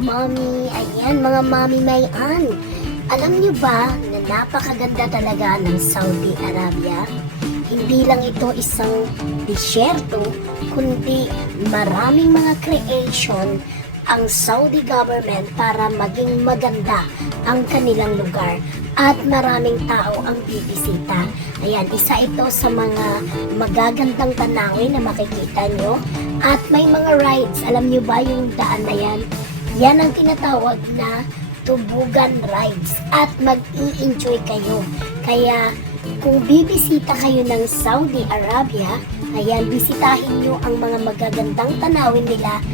mami. Ayan, mga mami mayan. Alam niyo ba na napakaganda talaga ng Saudi Arabia? Hindi lang ito isang disyerto, kundi maraming mga creation ang Saudi government para maging maganda ang kanilang lugar at maraming tao ang bibisita. Ayan, isa ito sa mga magagandang tanawin na makikita nyo. At may mga rides. Alam nyo ba yung daan na yan? Yan ang tinatawag na tubugan rides. At mag-i-enjoy kayo. Kaya kung bibisita kayo ng Saudi Arabia, ayan, bisitahin nyo ang mga magagandang tanawin nila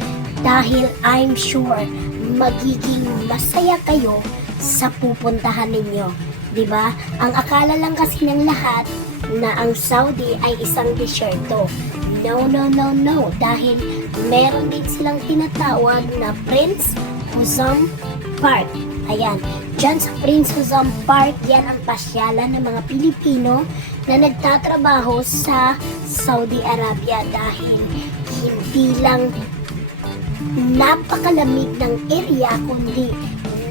dahil I'm sure magiging masaya kayo sa pupuntahan ninyo. 'Di ba? Ang akala lang kasi ng lahat na ang Saudi ay isang disyerto. No, no, no, no. Dahil meron din silang tinatawag na Prince Huzam Park. Ayan. Diyan sa Prince Huzam Park, yan ang pasyalan ng mga Pilipino na nagtatrabaho sa Saudi Arabia dahil hindi lang napakalamig ng area kundi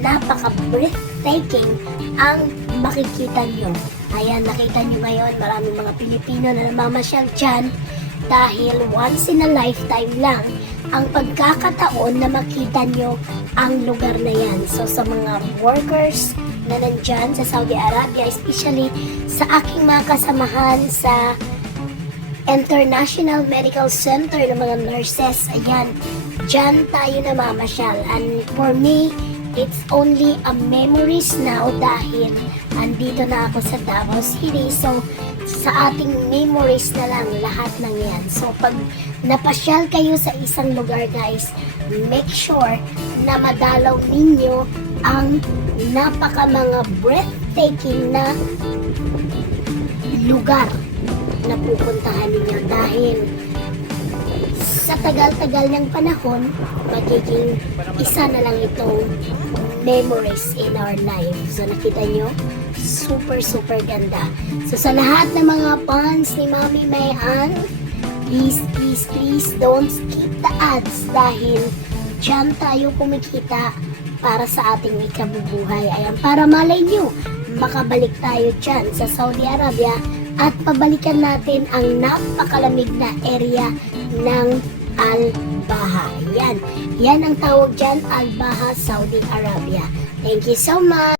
napaka-breathtaking ang makikita nyo. Ayan, nakita nyo ngayon maraming mga Pilipino na namamasyal dyan dahil once in a lifetime lang ang pagkakataon na makita nyo ang lugar na yan. So sa mga workers na nandyan sa Saudi Arabia, especially sa aking mga kasamahan sa International Medical Center ng mga nurses, ayan, dyan tayo namamasyal. And for me, it's only a memories now dahil andito na ako sa Davao City. So, sa ating memories na lang lahat ng yan. So, pag napasyal kayo sa isang lugar, guys, make sure na madalaw ninyo ang napaka mga breathtaking na lugar na pupuntahan ninyo dahil sa tagal-tagal ng panahon, magiging isa na lang itong memories in our life. So nakita nyo, super ganda. So sa lahat ng mga fans ni Mami Mayan, please don't skip the ads dahil dyan tayo kumikita para sa ating ikabubuhay. Ayan, para malay nyo, makabalik tayo dyan sa Saudi Arabia at pabalikan natin ang napakalamig na area ng Al-Baha. Yan ang tawag dyan, Al-Baha, Saudi Arabia. Thank you so much!